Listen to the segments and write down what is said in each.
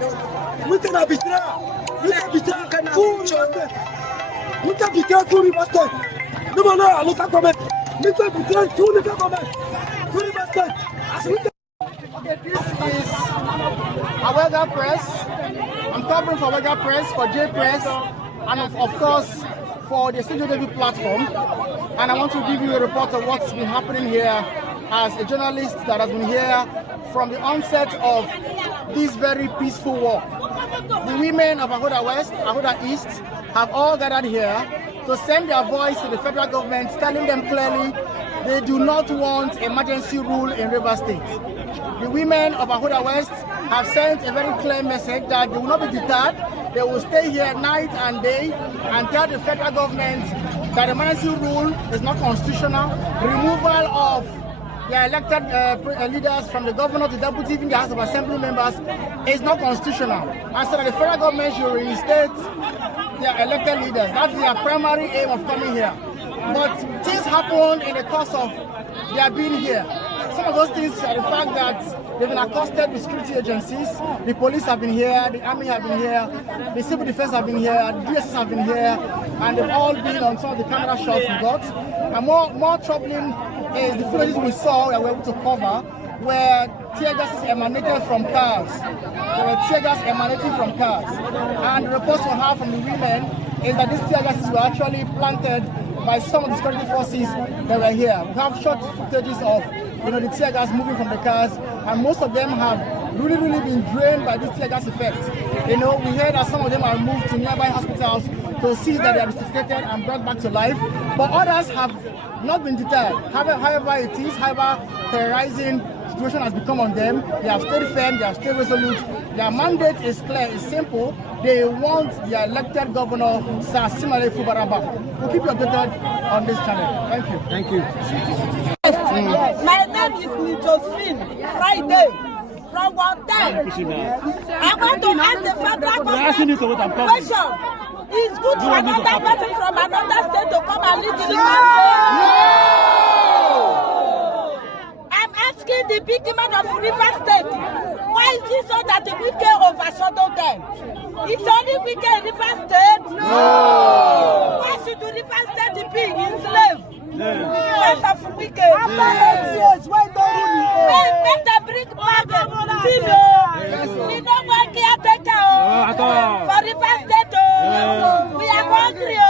Wike na bitra. Wike bitra kana full State. Wike bitra full River State. No more no local government. Wike bitra full local government. Full River State. Okay, this is Awega Press. I'm covering for Awega Press, for J Press, and of course for the Studio Defy platform. And I want to give you a report of what's been happening here as a journalist that has been here from the onset of this very peaceful walk. The women of Ahoda West, Ahoda East have all gathered here to send their voice to the federal government, telling them clearly they do not want emergency rule in Rivers State. The women of Ahoda West have sent a very clear message that they will not be deterred. They will stay here night and day and tell the federal government that the emergency rule is not constitutional. Removal of the elected leaders from the governor to deputy, even the House of Assembly members, is not constitutional. And so that the federal government should reinstate their elected leaders. That's their primary aim of coming here. But things happen in the course of their being here. Some of those things are the fact that they've been accosted with security agencies. The police have been here, the army have been here, the civil defense have been here, the DSS have been here, and they've all been on some of the camera shots we got. And more troubling is the footage we saw that we were able to cover, where tear gases emanated from cars. There were tear gas emanating from cars. And the reports we have from the women is that these tear gases were actually planted by some of the security forces that were here. We have short footages of the tear gas moving from the cars, and most of them have really been drained by this tear gas effect. We heard that some of them are moved to nearby hospitals to see that they are resuscitated and brought back to life, but others have not been deterred. However it is, however terrorizing situation has become on them, they have stayed firm, they have stayed resolute. Their mandate is clear, it's simple. They want the elected governor, Sir Simale Fubaraba. We'll keep you updated on this channel. Thank you. Thank you. My name is Josephine Friday from Wike. I want to ask the federal government question. It's good for another person from another state to come and live in the country. I'm asking the big man of River State, why is it so that the Wike overshadow them? It's only Wike in River State? No! Why should the River State be enslaved? Where's of Wike? After 8 years, why don't you? Make the bring back the we don't want caretaker for River State. We are hungry.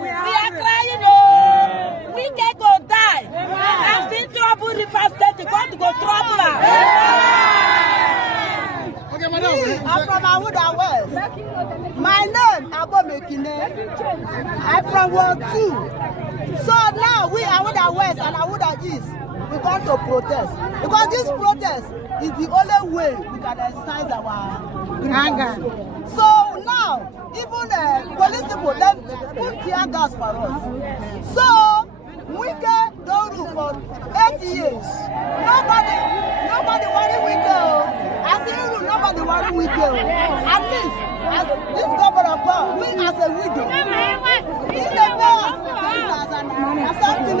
We are crying. We can go die. I've seen trouble River State. God go trouble. Okay, madam. I'm from Ahoda West. My name is Abomekine. I'm from Ward 2. So now we Ahoda West and Ahoda East, we come to protest. Because this protest is the only way we can exercise our anger. So now, even police people, they put tear gas for us. So Wike don't rule for 8 years. Nobody worry Wike. As he rule, nobody worry Wike. At least, as this governor come, we as a widow, if they pay us something,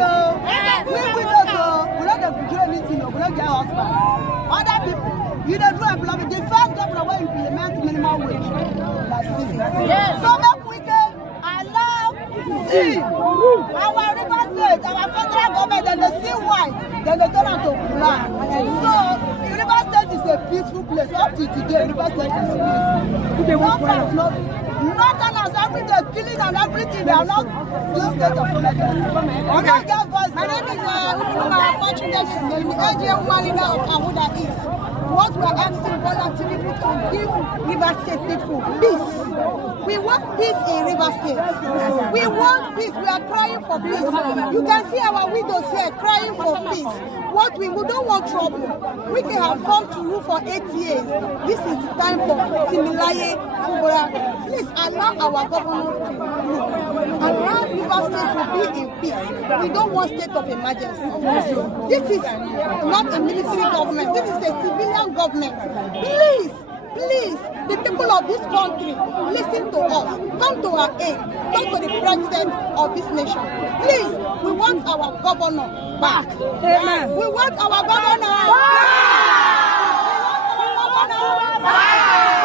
we widows, we don't do anything, we don't get husband. Other people, you don't do employment. The first governor will implement minimum wage. Yes. So make Wike allow see our River State, our federal government, then they see white, then they turn out to black. So River State is a peaceful place. Up to today, River State is peaceful. Northerners every day killing and everything. They are not doing state of emergency. Okay. My name is Fortunate in the AGM leader of Ahoda East. What we are asking Bola Tinubu to give River State people peace. We want peace in River State. We want peace. We are crying for peace. You can see our widows here crying for peace. What we don't want trouble. We can have come to rule for 8 years. This is the time for Similaye Fubara. Please allow our governor to rule. Allow River State to be in peace. We don't want state of emergency. This is not a military government. This is a civilian government. Please, the people of this country, listen to us. Come to our aid. Come to the president of this nation. Please, we want our governor back. Amen. We want our governor back. We want our governor back.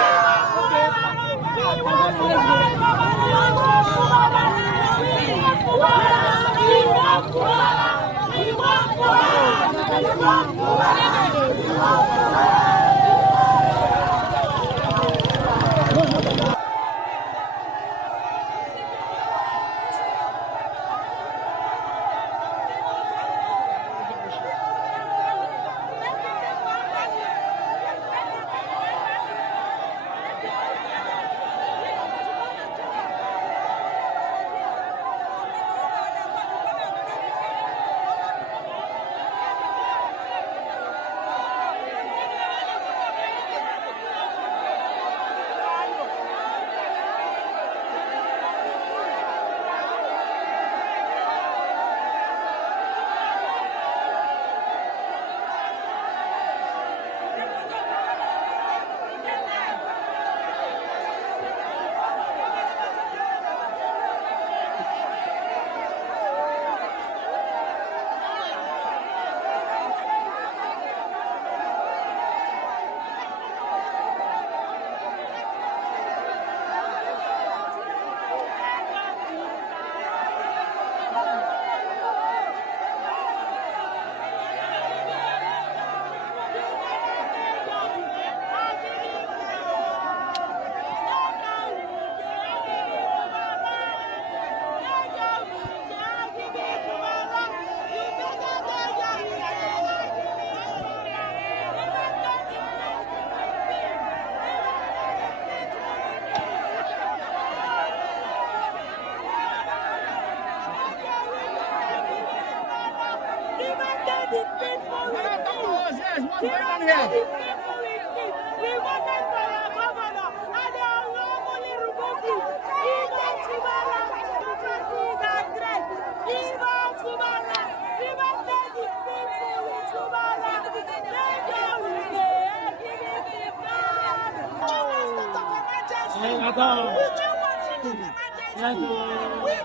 We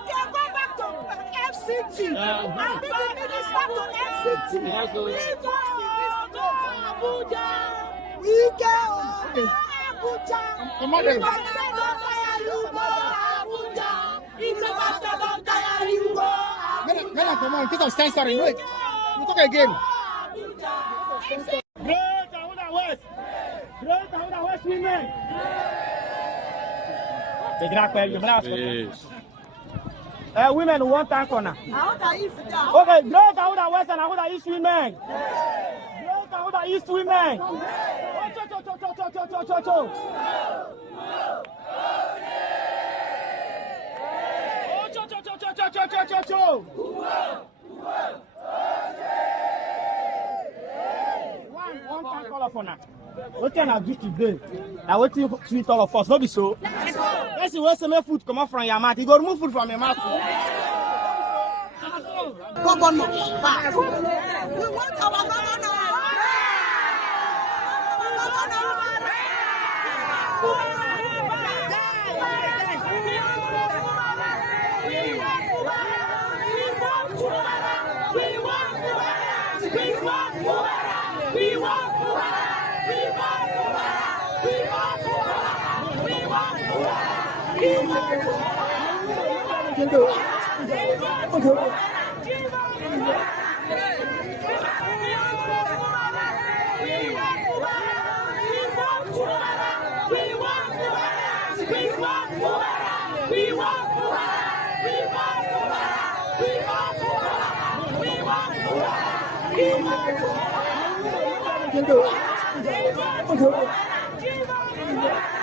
can go back to FCT and be the minister to FCT. Leave us in this state. Abuja. We can go Abuja. If I say don't tire you, go Abuja. If I say don't tire you, go Abuja. Come on, put some sense on it. Wait. You talk again. Great Ahuda West! Great Ahuda West women! Women who want tank corner. Okay, great Ahuda West and Ahuda East women. Great Ahuda East women. One tank color for now. What can I do today? I want to treat all of us. Not be so. Let's see where some food come out from your mouth. You go remove food from your mouth. Governor, back. We want our governor. We